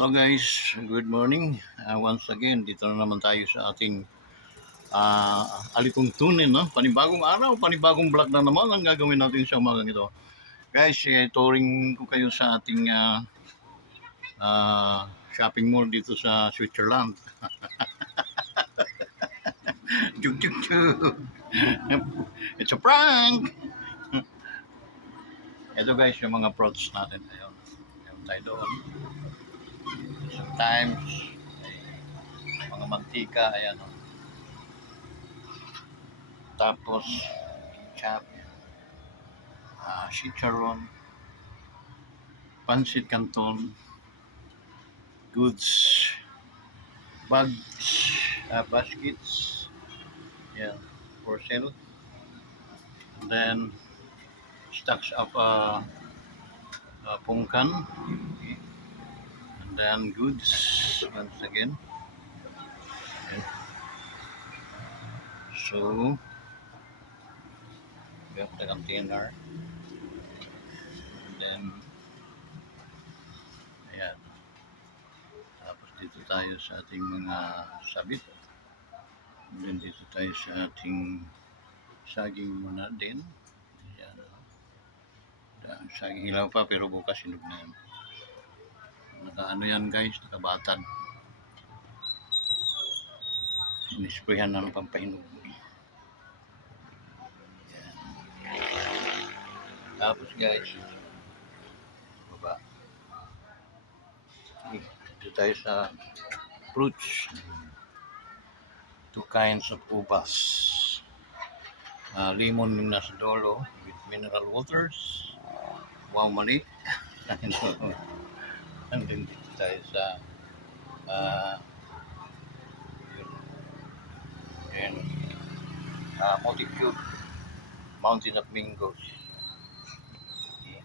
Hello guys, good morning. Once again, dito na naman tayo sa ating alituntunin, no? Panibagong araw, panibagong vlog na naman ang gagawin natin sa umagang ito. Guys, touring ko kayo sa ating shopping mall dito sa Switzerland. Chug chug chug. It's a prank! Ito guys, yung mga products natin. Ayun, ayun tayo doon. Sometimes, mga mantika, ayan o. Tapos, ketchup, chicharon, pancit canton, goods, bags, baskets, yeah, for sale. And then, stocks of pungkan, okay. And then goods, once again. Okay. So, we have the container. And then, ayan. Tapos dito tayo sa ating mga sabit. And then dito tayo sa ating saging muna din. Ayan. Saging hilaw pa pero bukas hinog na yan. Nakaano yan guys, nakabatad. Sinisprayan ng pampahinog. Ayan. Tapos guys, baba. Dito tayo sa fruits. Two kinds of ubas. Lemon yung nasa dolo with mineral waters. Wow, mali. And then dito tayo sa multi-cube mountain of mangoes. Okay.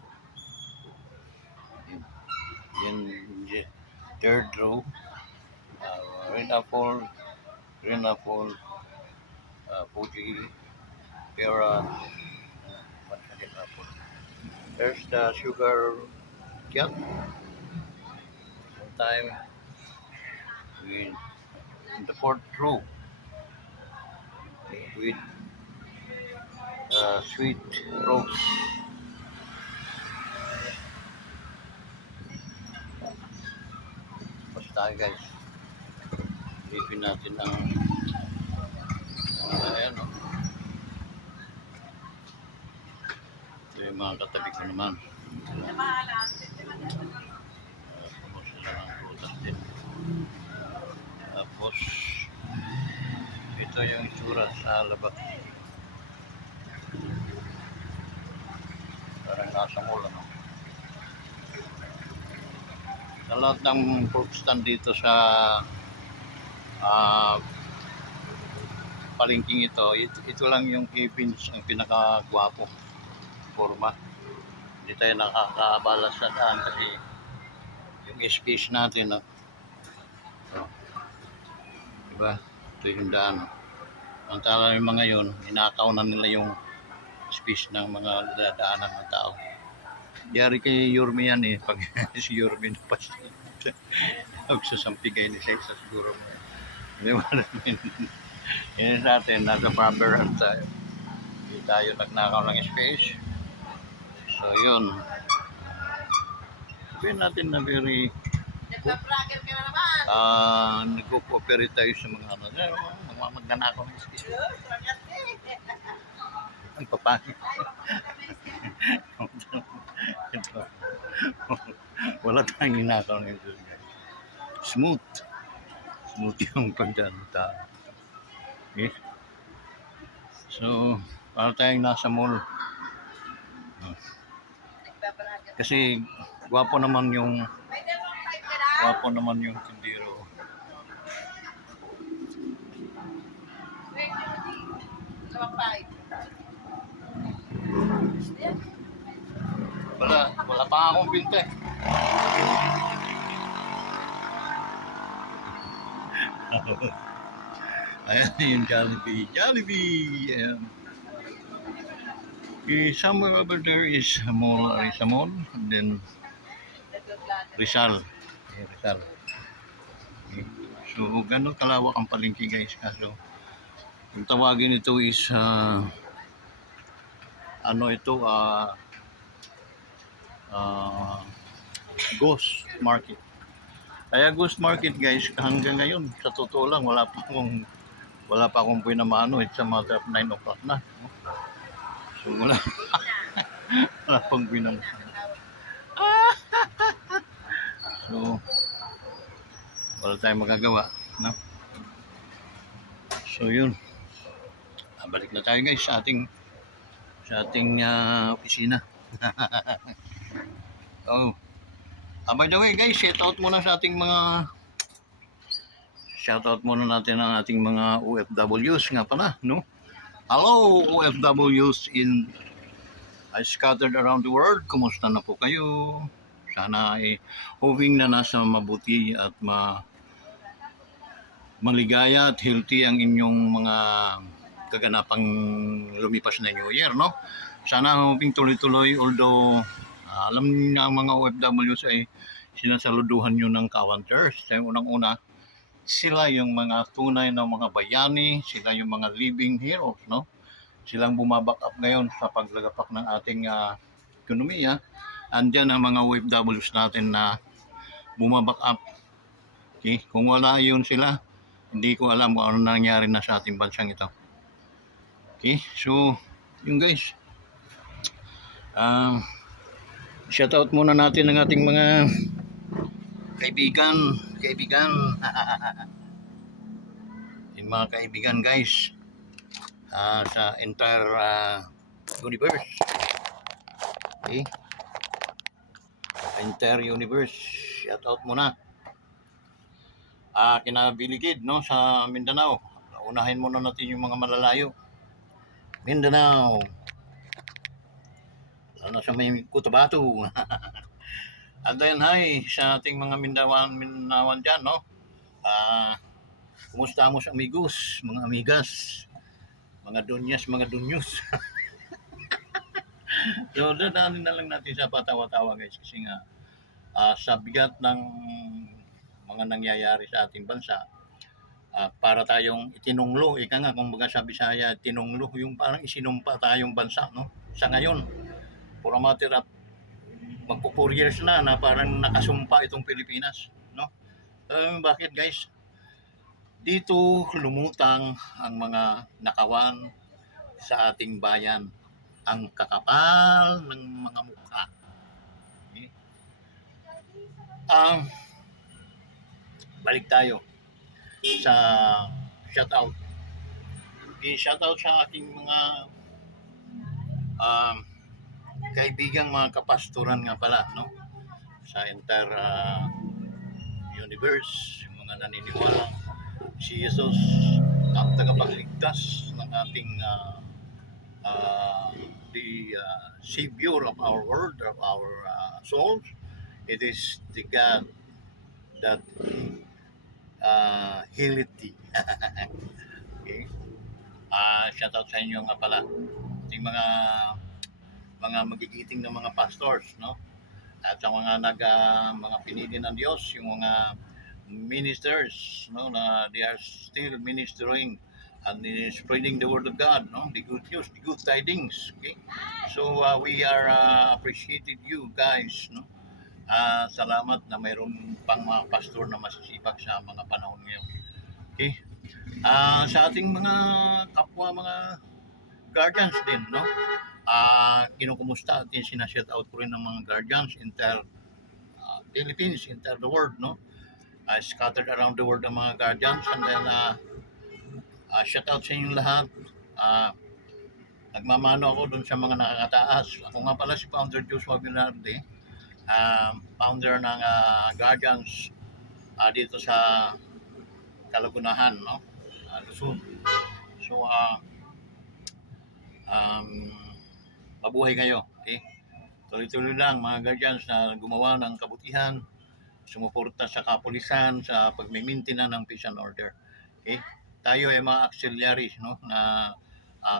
Then third row, red apple, green apple, Fuji, Pera, apple. There's the sugar cat. Sometime with the fourth row with sweet rose. Basta guys, lipin natin ang ayan o. Ito yung mga katabi ko naman. Kumusta lang ang prutas din. Tapos ito yung itsura sa labas. Parang nasa mall, ano? Sa lahat ng fruit stand dito sa palengking ito lang yung Kevins ang pinakagwapo forma. Hindi tayo nakakaabala sa daan kasi yung space natin, no? So, diba? Ito yung daan, no? Ang tala yung mga yun, inakaw na nila yung space ng mga dadaanan ng tao. Yari kay Yorme yan eh, pag si Yorme na pa siya. Magsasampigay ni siya sa siguro. Di ba namin? Yan sa atin, nasa proper tayo. Hindi tayo nagnakaw ng space. So yun. Sabihin natin na very nag-cooperate tayo sa mga ano. Magnanakaw ng space. Ang papangit. Wala tayong ninakaw ng space. Smooth yung pagdaan ng tao. Okay? So, para tayong nasa mall. Kasi gwapo naman yung tindero. Wala pa akong binte. Ayan yung Jollibee. Ayan. Somewhere over there is Rizal Mall, and then Rizal. Rizal. Okay. So, ganun kalawak ang palengke guys. Kaso, yung tawagin ito is, ano ito, ah, ghost market. Kaya ghost market guys, hanggang ngayon, sa totoo lang, wala pa akong pinamano. It's a matter of 9 o'clock na. So, wala pang pinamano. So, wala tayong magagawa. No? So, yun. Balik na tayo guys sa ating opisina. Oh. By the way guys, shoutout muna natin ang ating mga OFWs nga pala, no? Hello OFWs in scattered around the world. Kumusta na po kayo? Sana ay hoping na nasa mabuti at maligaya at healthy ang inyong mga kaganapang lumipas na New Year, no? Sana hoping tuloy-tuloy, although alam niyo na ang mga OFWs ay sinasaluduhan nyo ng counters. Sa unang-una, sila yung mga tunay na mga bayani, sila yung mga living heroes, no? Silang bumaback up ngayon sa paglagapak ng ating ekonomiya. Andyan ang mga OFWs natin na bumaback up. Okay? Kung wala yun sila, hindi ko alam kung ano nangyari na sa ating bansang ito. Okay? So, yun guys. Shoutout muna natin ang ating mga kaibigan. Yung mga kaibigan guys, sa entire universe. Okay? Entire universe. Shoutout muna. Kinabiligid, no, sa Mindanao. Unahin muna natin yung mga malalayo. Mindanao. Ano sa may Cotabato. And then hi sa ating mga Mindawan dyan, no? Kumusta mo sa amigos, mga amigas, mga dunyos. So, dadaanin na lang natin sa patawa-tawa guys kasi nga sa bigat ng mga nangyayari sa ating bansa, para tayong itinunglo, ika nga kumbaga sa Bisaya, tinunglo, yung parang isinumpa tayong bansa, no? Sa ngayon, for a matter of magpo 4 years na parang nakasumpa itong Pilipinas, no? Bakit guys? Dito lumutang ang mga nakawan sa ating bayan, ang kakapal ng mga mukha. Okay? Balik tayo sa shoutout. I-shoutout sa aking mga kaibigang mga kapastoran nga pala, no? Sa entire universe, yung mga naniniwala si Jesus ang tagapagligtas ng ating the Savior of our world, of our souls. It is the God that healeth thee. Okay? Shoutout sa inyo nga pala. Ating mga magigiting na mga pastors, no? At sa mga mga pinili ng Diyos, yung mga ministers, no, na they are still ministering and spreading the word of God, no, the good news, the good tidings. Okay, so we are appreciated you guys, no. Salamat na mayroon pang mga pastor na masisipag sa mga panahon ngayon. Okay, sa ating mga kapwa mga guardians din, no, kinukumusta at sinashout out ko rin ng mga guardians entire Philippines, entire the world, no. Scattered around the world ang mga guardians, and then shout out sa inyong lahat. Nagmamano ako dun sa mga nakakataas. Ako nga pala si Founder Joshua Villarde, founder ng Guardians dito sa Kalagunahan, no? Luzon. So, mabuhay kayo, okay? Tuloy-tuloy lang mga Guardians na gumawa ng kabutihan, sumuporta sa kapulisan sa pagmimintina ng peace and order. Okay? Tayo ay mga auxiliaries, no, na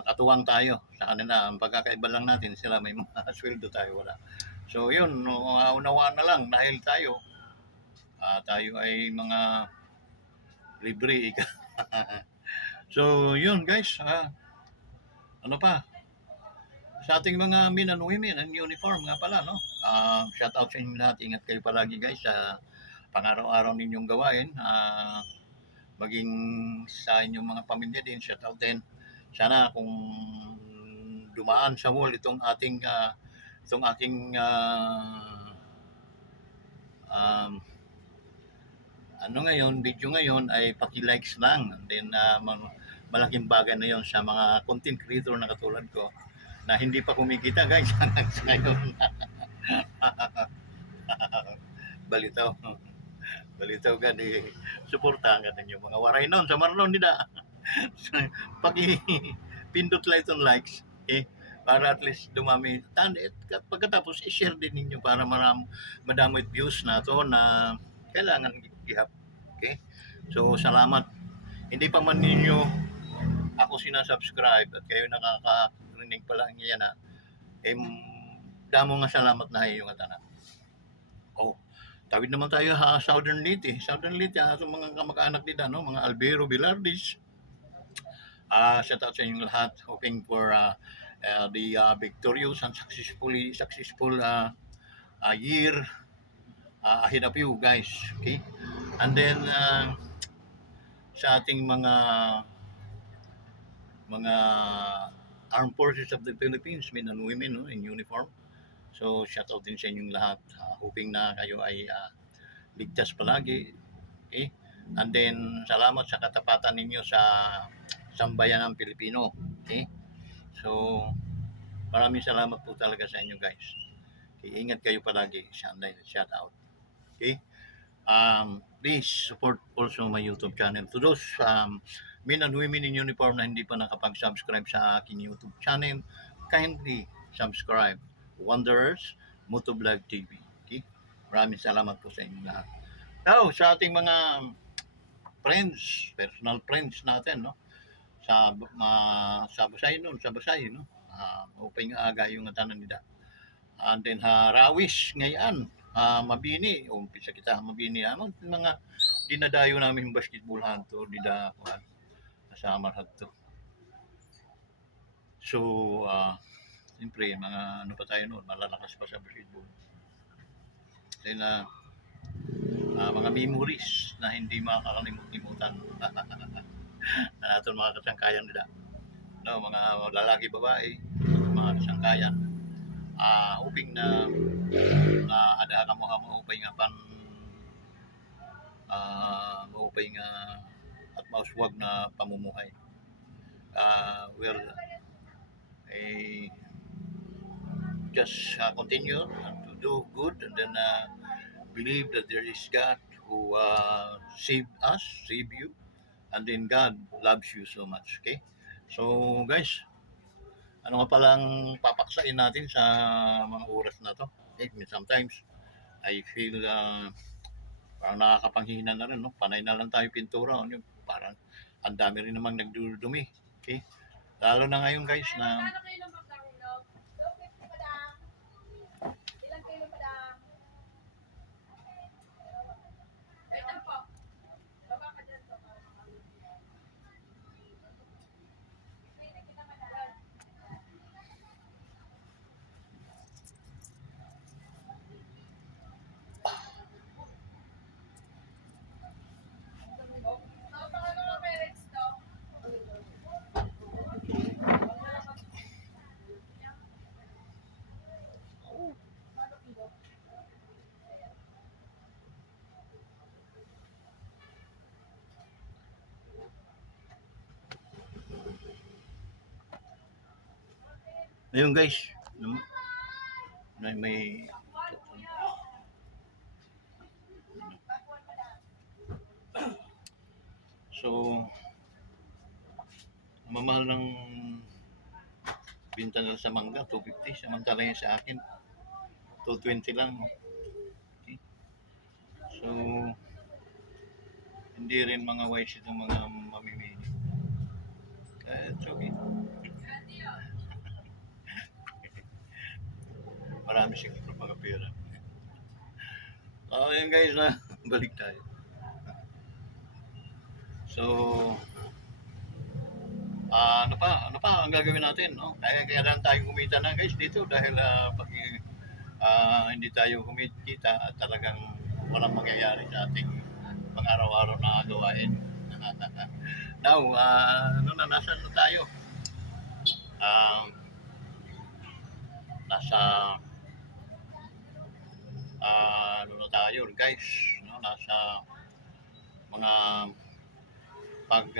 katuwang tayo sa kanila. Ang pagkakaiba lang natin, sila may mga sweldo, tayo wala. So yun, unawaan na lang dahil tayo Tayo ay mga libre ika. So, yun guys. Ano pa? Sa ating mga men and women in uniform nga pala, no? Shout out sa inyo lahat. Ingat kayo palagi guys sa pang-araw-araw ninyong gawain. Maging sa inyong mga pamilya din, shout out din. Sana kung dumaan sa wall itong aking video ngayon ay paki-likes lang. And then malaking bagay na yon sa mga content creator na katulad ko na hindi pa kumikita guys hanggang sa ngayon. Balitaw. Balitaw ka di suportahan ka ninyo mga waray noon sa marlon nila. Paki pindot like on likes para at least dumami pagkatapos i-share din ninyo para madami views na to na kailangan ihap. Okay? So salamat. Hindi pa man ninyo ako sinasubscribe at kayo nakakarinig pa lang niya na damo nga salamat na yung atanan. Tawid naman tayo Southern Leyte. Southern Leyte, sa mga kamag-anak nila, no? Mga Albero Bilardis. Shout out sa inyong lahat. Hoping for the victorious and successful year ahead of you guys. Okay? And then, sa ating mga armed forces of the Philippines, men and women, no, in uniform. So, shout out din sa inyong lahat. Hoping na kayo ay ligtas palagi. Okay? And then, salamat sa katapatan ninyo sa sambayan ng Pilipino. Okay? So, maraming salamat po talaga sa inyo guys. Okay? Ingat kayo palagi. Shout out. Okay? Please support also my YouTube channel. To those men and women in uniform na hindi pa nakapag-subscribe sa aking YouTube channel, kindly subscribe. Wanderers Motovlog TV. Okay? Maraming salamat po sa inyo lahat. Now, sa ating mga friends, personal friends natin, no? Sa Basay no? Upay nga aga yung tanan nila. And then Rawis ngayon, Mabini, umpisa kita Mabini, mga dinadayo namin basketball hanto, kasama hadto. So, siyempre, mga ano pa tayo noon, malalakas pa sa basketball. Then, mga memories na hindi makakalimutan na natin mga kasangkayan nila. No, mga lalaki, babae, mga kasangkayan. Hoping na ada ka mo maupay nga maupay nga at mauswag na pamumuhay. Just continue to do good and then believe that there is God who saved us, save you, and then God loves you so much. Okay? So guys, ano nga palang papaksain natin sa mga oras na to? Okay? Sometimes I feel parang nakakapanghina na rin, no? Panay na lang tayo pintura, no? Parang ang dami rin namang nagdudumi. Okay? Lalo na ngayon guys na ayun guys, may so mamahal ng binta nila sa mangga 250, samantala yun sa akin 220 lang. Okay. So hindi rin mga wise itong mga mamimili. It's okay. Marami siguro mga pera. Yun guys na Balik tayo. So, ano pa ang gagawin natin, no? Kaya lang tayo kumita na guys dito dahil pag hindi tayo kumikita at talagang walang mangyayari sa ating pang-araw-araw na gawain. Now, nasaan na tayo? Um, nasa ano na tayo guys, no? Nasa mga pag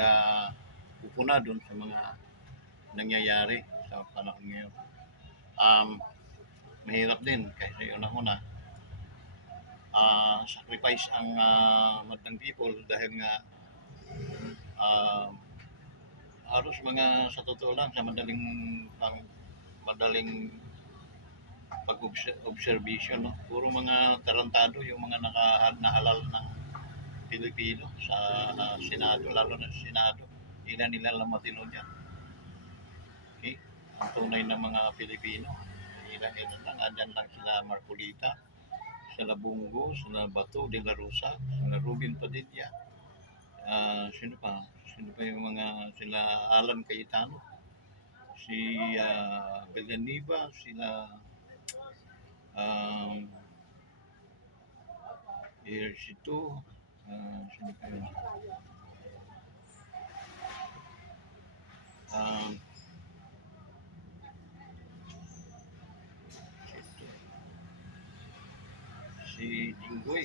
pupuna doon sa mga nangyayari sa panahon ngayon. Mahirap din kasi una-una sacrifice ang madlang people dahil nga uh, halos mga sa totoo lang sa madaling pag-observation, no? Puro mga tarantado yung mga nahalal ng Pilipino sa Senado, lalo na sa Senado. Ilan nila lang matino dyan. Okay? Ang tunay na mga Pilipino. Ilan lang. Andyan lang sila Marcolita, sila Bungo, sila Bato de la Rosa, sila Rubin Padilla. Sino pa? Sino pa yung mga sila Alan Cayetano, si Villanueva, sila Ejercito, sino pa yun? Si Jinggoy,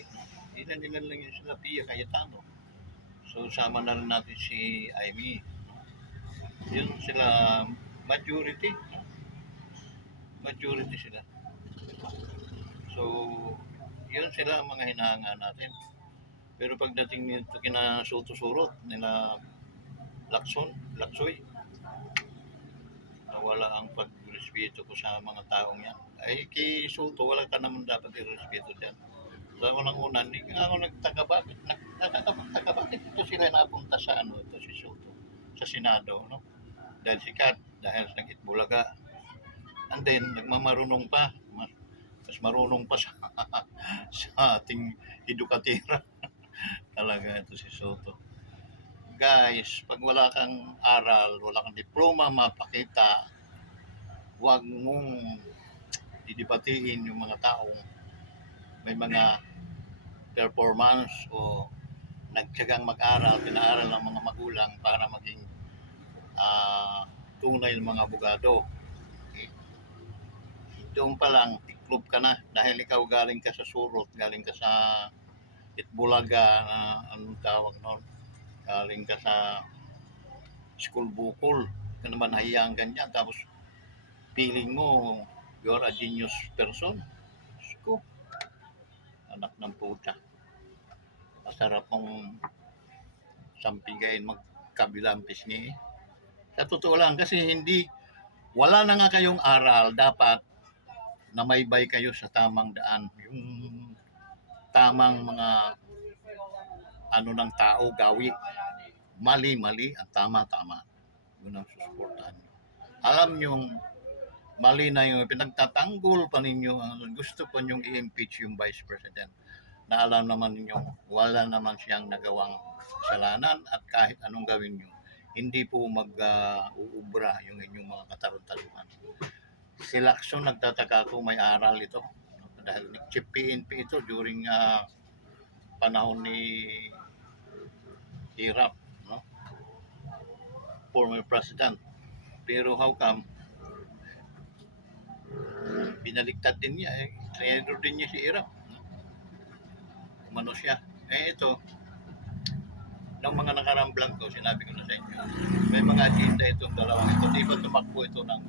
ilan lang yun sila, Pia Cayetano. So sama na rin natin si Amy. Yun sila majority. Majority sila. So yun sila ang mga hinahanga natin. Pero pagdating nito kina Soto Surot, nila Laksoy, nawala ang pagrespeto ko sa mga taong yan. Ay kay Soto, wala ka naman dapat i-respeto dyan. Sa unang-una, hindi nga ako nagtaka bakit ito sila napunta sa ito si Soto, sa Senado, no? Dahil sikat, dahil sa Itbulaga. And then, nagmamarunong pa, mas marunong pa sa, sa ating edukatira. Talaga ito si Soto. Guys, pag wala kang aral, wala kang diploma mapakita, huwag mong didibatiin yung mga taong may mga performance o nagtyagang mag-aral, pinaaral ng mga magulang para maging tunay ng mga abogado. Okay? Doon pa lang, tiklob ka na dahil ikaw galing ka sa Surot, galing ka sa Itbulaga, anong tawag noon, galing ka sa school bukol, ka naman hayang ganyan, tapos feeling mo you're a genius person. Sko, anak ng puta. Masarap mong sampigain magkabilang pisngi. Sa totoo lang, kasi wala na nga kayong aral, dapat namaybay kayo sa tamang daan. Yung tamang mga ng tao, gawi. Mali, ang tama. Yun ang susuportahan nyo. Alam nyo, mali na yung pinagtatanggol pa ninyo, gusto pa nyong i-impeach yung Vice President. Na alam naman ninyo, wala naman siyang nagawang kasalanan at kahit anong gawin nyo, hindi po mag-uubra yung inyong mga kataruntaluhan. Si Lacson, nagtataka ko may aral ito. Dahil nag-chip PNP ito during panahon ni Hirap, no? Former President. Pero how come binaliktad din niya, trainer din niya si Hirap, no? Umano siya. Ito, ng mga nakarang vlog ko, sinabi ko na sa inyo, may mga agenda itong dalawang ito. Di ba tumakbo ito ng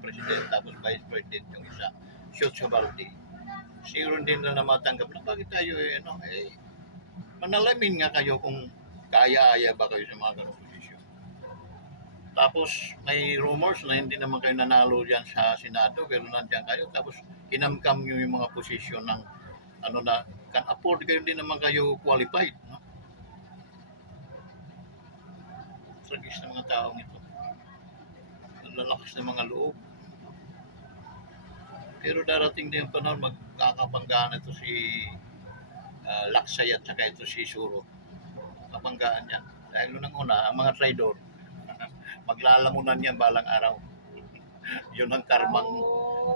President, tapos Vice President yung isa, Shoot Sabaldi. Siguro din na matanggap na bakit tayo manalamin nga kayo kung kaya-aya ba kayo sa mga ganong posisyon. Tapos may rumors na hindi naman kayo nanalo dyan sa Senado, pero nandiyan kayo, tapos kinamkam nyo yung mga posisyon ng na can afford kayo, din naman kayo qualified, no? Tragis ng mga taong ito. Lalakas ng mga loob. Pero darating din yung panahon, magkakabanggaan ito si Laksay at saka ito si Suro. Kabanggaan yan. Dahil nung una, ang mga trader, maglalamunan yan balang araw. Yun ang karmang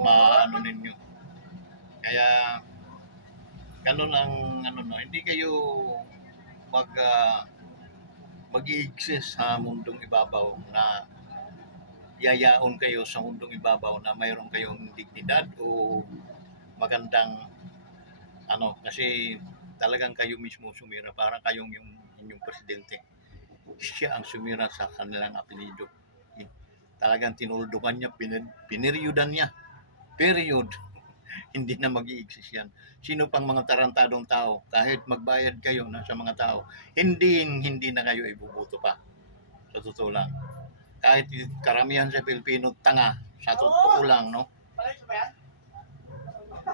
maano ninyo. Kaya, ganun ang ano no, hindi kayo mag mag-i-exist sa mundong ibabaw na yayaon kayo sa mundong ibabaw na mayroon kayong dignidad o magandang ano kasi talagang kayo mismo sumira para kayong yung inyong presidente. Siya ang sumira sa kanilang apelido. Talagang tinuldukan niya, piniryudan niya. Period. Hindi na mag-i-exist yan. Sino pang mga tarantadong tao, kahit magbayad kayo na sa mga tao, hindi na kayo ibubuto pa. Sa totoo lang. Kahit karamihan sa Pilipino, tanga. Sa totoo lang, no?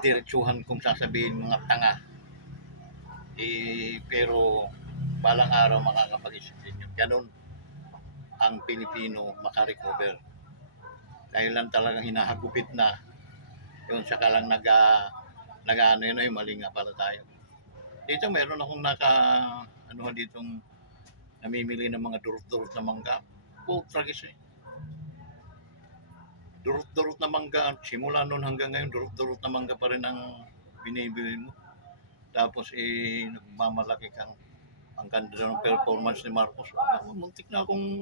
Diretsuhan kung sasabihin mga tanga. Pero balang araw makakapag-isip din yun. Ganun ang Pilipino makarecover. Dahil lang talagang hinahagupit na yun saka lang ano yun ay mali nga pala tayo. Dito meron akong ano ditong namimili ng mga durot-durot na mangga. Tragis eh. Durot-durot na mangga. Simula noon hanggang ngayon, durot-durot na mangga pa rin ang binibili mo. Tapos nagmamalaki kang ang ganda ng performance ni Marcos. Muntik na akong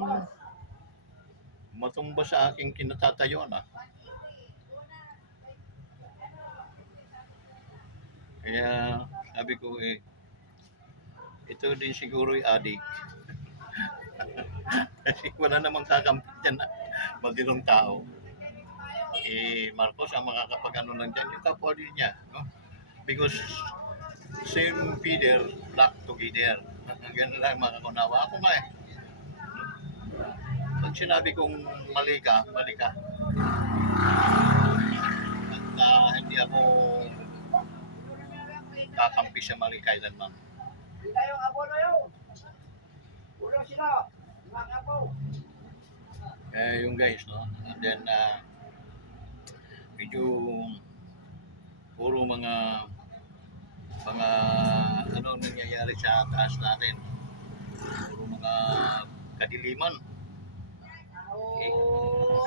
matumba sa aking kinatatayuan ah. Kaya sabi ko ito din siguro adik. Kasi wala namang kakampi dyan na matinong tao. Marcos ang makakapag-ano lang dyan, yung kapwa din niya. No? Because same feeder, black together. Ganun lang makakunawa. Ako nga eh. Pag sinabi kong mali ka. At hindi ako kakampi sa mali kailanman. Tayong abono yun. Ulo sila. Mga apo. Yung guys, no? And then, medyo puro mga ano nangyayari sa taas natin. Puro mga kadiliman.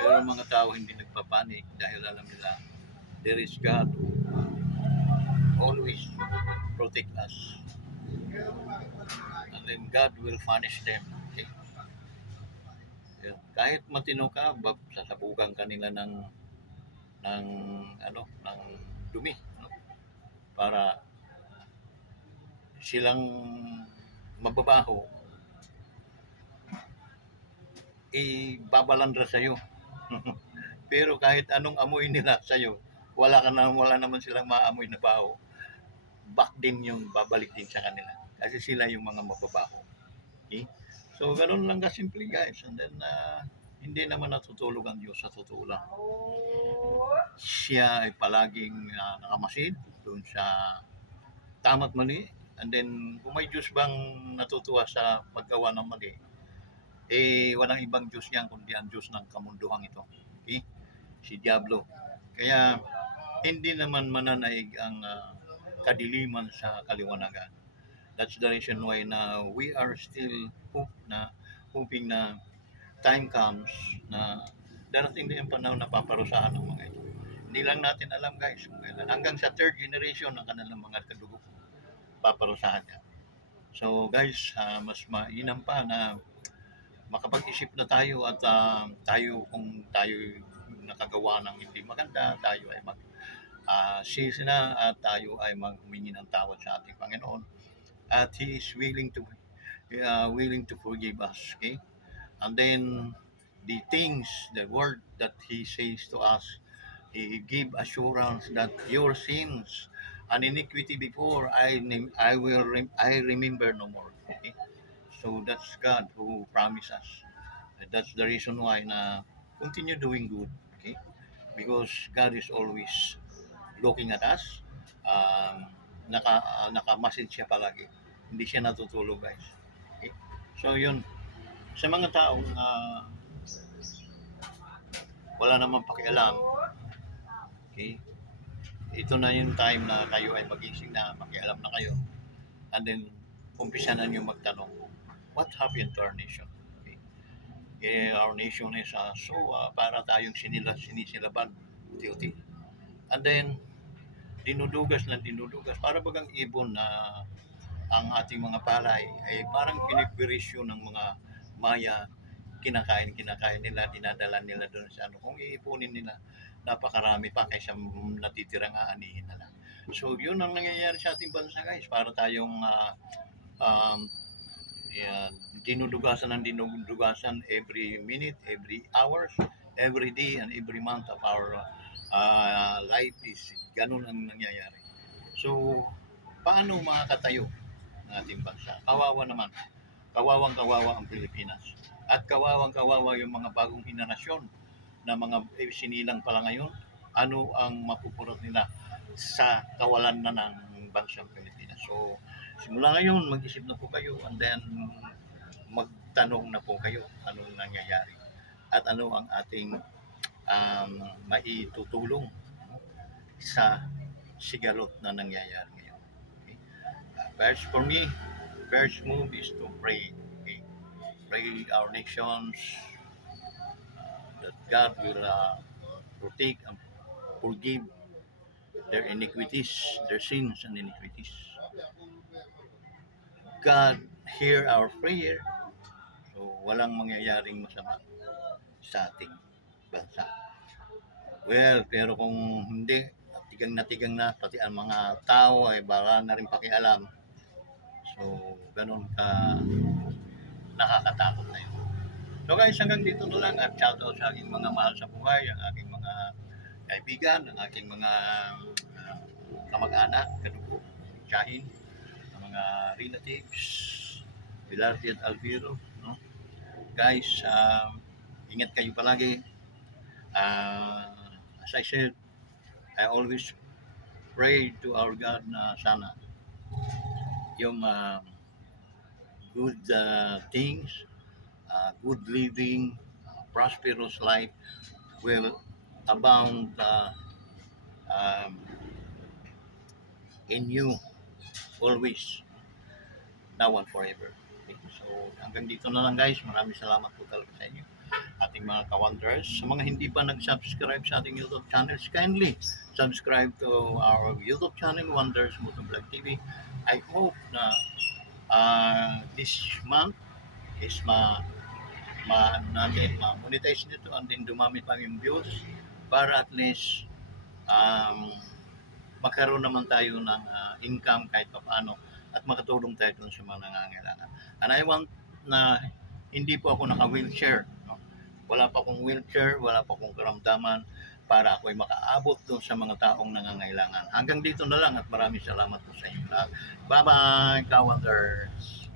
Pero mga tao hindi nagpapanik dahil alam nila there is God who always protect us. And then God will punish them. Okay? Kahit matino ka, sasabugan kanila ng dumi, no? Para silang mababaho babalandra sa'yo. Pero kahit anong amoy nila sa'yo, wala naman silang maamoy na baho. Back din yung babalik din sa kanila. Kasi sila yung mga mababaho. Okay? So, ganun lang kasimple guys. And then, hindi naman natutulog ang Diyos sa totoo lang. Siya ay palaging nakamasid doon sa tama't mali. And then, kung may Diyos bang natutuwa sa paggawa ng mali, walang ibang Diyos yan kundi ang Diyos ng kamunduhang ito. Okay? Si Diablo. Kaya, hindi naman mananaig ang kadiliman sa kaliwanagan. That's the reason why na we are still hoping na time comes na darating din yung panahon na paparusahan ng mga ito. Hindi lang natin alam guys kung kailan. Hanggang sa third generation ng kanilang mga kadugo paparusahan yan. So guys, mas mainam pa na makapag-isip na tayo at tayo kung tayo nakagawa ng hindi maganda, tayo ay sisi na at tayo ay maghumingi ng tawad sa ating Panginoon at He is willing to forgive us. Okay? And then the word that He says to us, He give assurance that your sins and iniquity before I remember no more. Okay? So that's God who promised us. And that's the reason why na continue doing good. Okay? Because God is always looking at us. Naka-message siya palagi. Hindi siya natutulog guys. Okay? So yun, sa mga taong wala namang pakialam, okay, ito na yung time na kayo ay magising na, makialam na kayo. And then, umpisa na niyo magtanong, what happened to our nation? Okay. Our nation is para tayong sinisilaban, uti-uti. And then, dinudugas, para bagang ibon na ang ating mga palay ay parang pinipirisyo ng mga Maya, kinakain nila, dinadala nila doon sa ano. Kung iipunin nila, napakarami pa kaysa natitirang aanihin na lang. So, yun ang nangyayari sa ating bansa, guys. Para tayong um, yan, dinudugasan every minute, every hours, every day, and every month of our life is ganun ang nangyayari. So, paano makakatayo ng ating bansa? Kawawa naman. Kawawang-kawawa ang Pilipinas. At kawawang-kawawa yung mga bagong henerasyon na mga sinilang pala ngayon. Ano ang mapupulot nila sa kawalan na ng bansang Pilipinas? So, simula ngayon, mag-isip na po kayo and then magtanong na po kayo anong nangyayari at ano ang ating maitutulong sa sigalot na nangyayari ngayon. Okay? For me, first move is to pray. Okay? Pray our nations that God will protect and forgive their iniquities, their sins and iniquities. God hear our prayer. So, walang mangyayaring masama sa ating bansa. Well, pero kung hindi, tigang na, pati ang mga tao ay baka na rin pakialam. So, ganun ka nakakatakot na yun. So guys, hanggang dito na lang at shoutout sa aking mga mahal sa buhay, ang aking mga kaibigan, ang aking mga kamag-anak, kadugo, tiyahin, ang mga relatives, Bilardi at Alviro. No? Guys, ingat kayo palagi. As I said, I always pray to our God na sana yung good things, good living, prosperous life will abound in you always, now and forever. Okay? So hanggang dito na lang guys, maraming salamat po talaga sa inyo, ating mga ka-wonders. Sa mga hindi pa nag-subscribe sa ating YouTube channel, kindly subscribe to our YouTube channel, Wonders Motovlog TV. I hope na this month is ma-monetize nito and then dumami pa yung views para at least magkaroon naman tayo ng income kahit pa paano at makatulong tayo dun sa mga nangangailangan. And I want na hindi po ako naka-wheelchair. No? Wala pa akong wheelchair, wala pa akong karamdaman para ako'y makaabot dun sa mga taong nangangailangan. Hanggang dito na lang at maraming salamat po sa inyo lahat. Bye-bye, Ka-Wonders!